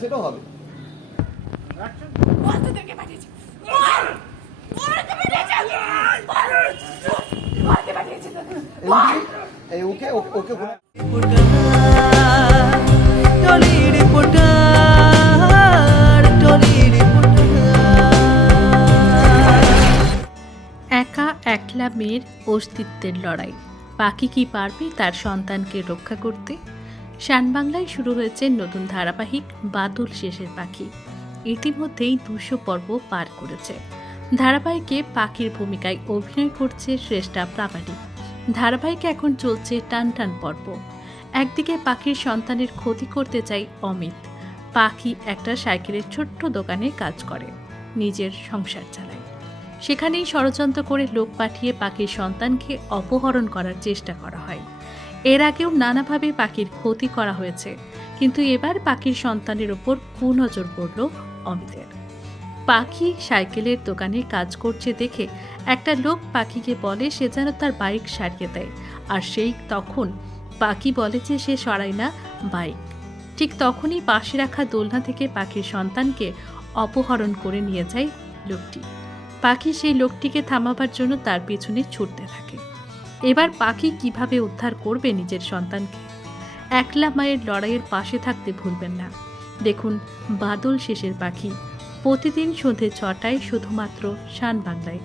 সেটাও হবে। বল! তোদেরকে একলা মেয়ের অস্তিত্বের লড়াই? পাখি কি পারবে তার সন্তানকে রক্ষা করতে? শানবাংলায় শুরু হয়েছে নতুন ধারাবাহিক বাদল শেষের পাখি। ইতিমধ্যেই দুশো পর্ব পার করেছে। ধারাবাহিকে পাখির ভূমিকায় অভিনয় করছে শ্রেষ্ঠা প্রামাণিক। ধারাবাহিকে এখন চলছে টান টান পর্ব। একদিকে পাখির সন্তানের ক্ষতি করতে চাই অমিত। পাখি একটা সাইকেলের ছোট্ট দোকানে কাজ করে, নিজের সংসার চালায়। সেখানেই ষড়যন্ত্র করে লোক পাঠিয়ে পাখির সন্তানকে অপহরণ করার চেষ্টা করা হয়। এর আগেও নানাভাবে পাখির ক্ষতি করা হয়েছে, কিন্তু এবার পাখির সন্তানের ওপর কুনজর পড়ল অমিতের। পাখি সাইকেলের দোকানে কাজ করছে দেখে একটা লোক পাখিকে বলে সে যেন তার বাইক সারিয়ে দেয়, আর সেই তখন পাখি বলে যে সে সরায় না, বাইক। ঠিক তখনই পাশে রাখা দোলনা থেকে পাখির সন্তানকে অপহরণ করে নিয়ে যায় লোকটি। পাখি সেই লোকটিকে থামাবার জন্য তার পিছনে ছুটতে থাকে। এবার পাখি কীভাবে উদ্ধার করবে নিজের সন্তানকে? একলা মায়ের লড়াইয়ের পাশে থাকতে ভুলবেন না। দেখুন, বাদল শেষের পাখি। প্রতিদিন সন্ধে ছটায় শুধুমাত্র শান বাংলায়।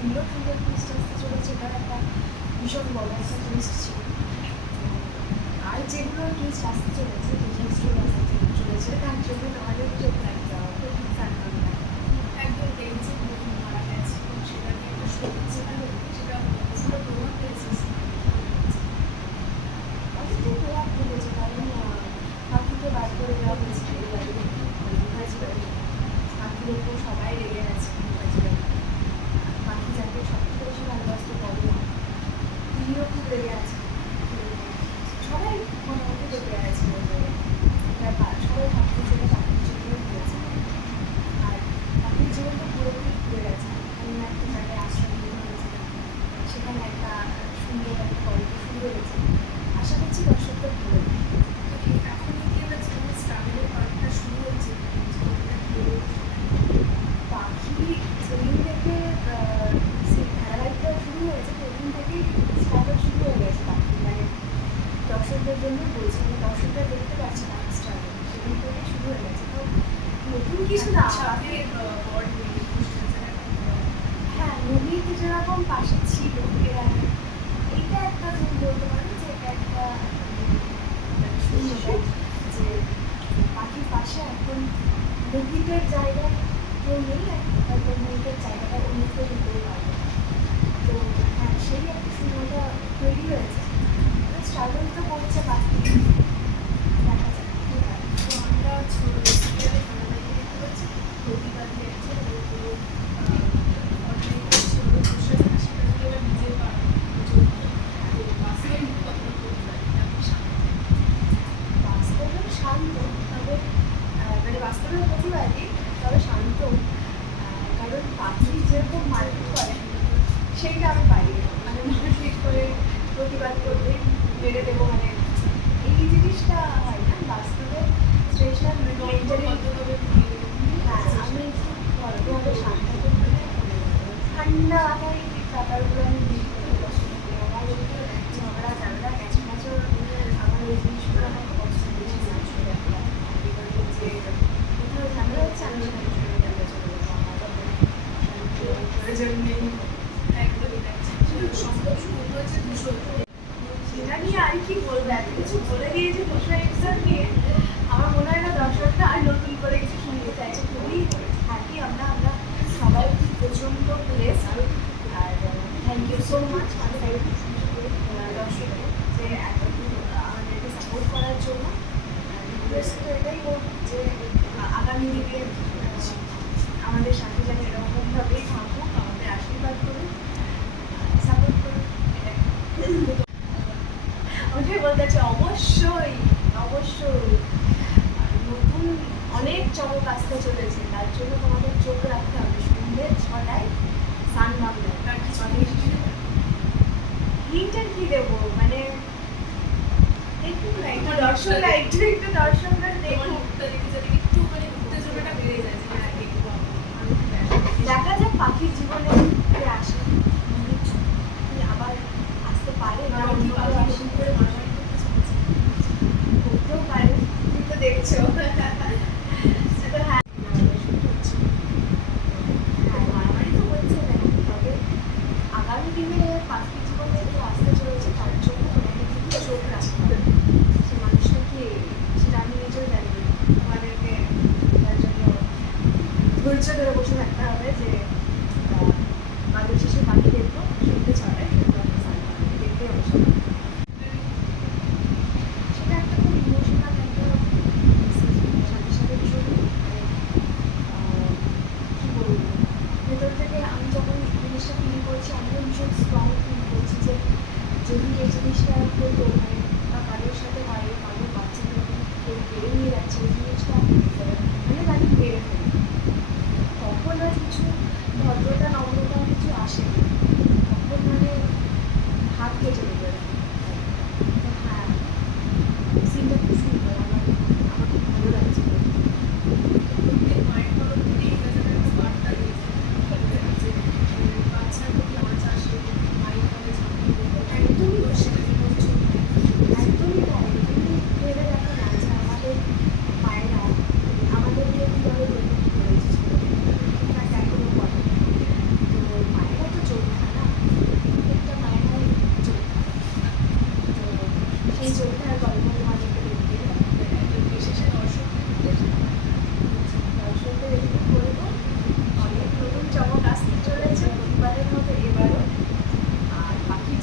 সুন্দর সুন্দর টুরিস্ট আসতে চলেছে এটা একটা ভীষণ বড় একটা টুরিস্ট ছিল। আর যেগুলো টুরিস্ট আসতে চলেছে টুরিস্ট আসতে চলেছে, তার জন্য আমাদের চোখ রাখতে হবে সানমান একদম দেখছি নতুন মারা গেছে এবং সেটা নিয়ে একটা শোক যেটা সেটা সেটা প্রভাব ফেলেছে অনেকটাই প্রভাব ফেলেছে কারণ আহ, পাখিকে বার করে দেওয়া হয়েছে এই বাড়ি মুখার্জি বাড়ি পাখির ওপর সবাই রেগে আছে মুখার্জি বাড়ি পাখি যাকে সবথেকে বেশি ভালোবাসতে পারে না তিনিও খুব রেগে আছে সবাই মোটামুটি রেগে আছে বলতে গেলে। তার পা- সবাই পাখির জন্য পাখির জন্য দিয়েছে আর পাখির জীবনটা পুরোপুরি ঘুরে গেছে অন্য একটা জায়গায় আশ্রয় নিয়ে হয়েছে সেখানে একটা সুন্দর একটা গল্প শুরু হয়েছে আশা করছি দর্শকদের ভালো লাগবে। এখনই কি হচ্ছে মানে স্ট্রাগলের পার্টটা শুরু হচ্ছে জীবনটা কি পাখি যেদিন থেকে আহ, সেই ধারাবাহিকটা শুরু হয়েছে সেদিন থেকেই স্ট্রাগল শুরু হয়ে গেছে পাখি মানে দর্শকদের জন্য বলছি মানে দর্শকরা দেখতে পাচ্ছে পাখি স্ট্রাগল সেদিন থেকেই শুরু হয়ে গেছে তো নতুন কিছু না হ্যাঁ নদীতে যেরকম পাশে ছিল এর একটা তুমি বলতে পারো যে এটা একটা যে পাখির পাশে এখন নদীদের জায়গায় কেউ নেই হয়তো নদীদের জায়গাটা অন্য কেউ নিতেও পারবে তো হ্যাঁ সেই একটা সুন্দরটা তৈরি হয়েছে স্ট্রাগল তো করছে পাখি দেখা যাক আমরা সিরিয়ালে শান্ত মানে বাস্তবে প্রতিবাদী তবে শান্ত কারণ পাখি যেরকম মারপিট করে আমি পারি। মানে মারপিট করে প্রতিবাদ করবে মেরে দেবো মানে এই জিনিসটা হয় না, বাস্তবে স্টেশন মেন্টালি কতভাবে হ্যাঁ আমি খুব ভদ্রভাবে শান্ত করতে ঠান্ডা আমি আমার এই ঝগড়া ক্যাচম্যাচর আমাদের সাথে যেন এরকমভাবেই থাকুক আমাদের আশীর্বাদ করুন সাপোর্ট করুন বলতে অবশ্যই অবশ্যই। নতুন অনেক চমক আসতে চলেছে তার জন্য তোমাদের চোখ রাখতে হবে সন্ধ্যে ছটায় সান বাংলায় হিন্টার কি দেবো? মানে একটু একটু একটু দর্শন দেখা যাক পাখির জীবনে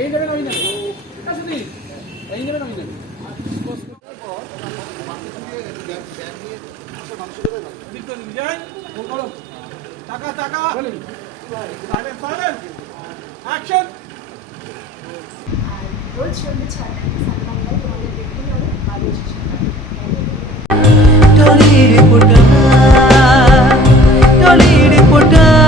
এই জায়গাটা আমি না এই জায়গাটা আমি না টাকা টাকা Silence, silence! Action! রোজ সন্ধ্যে ছয়টায় সানবাংলায় তোমাদের দেখতে হবে বাংলা শিশু টলির পোটা টলির পোটা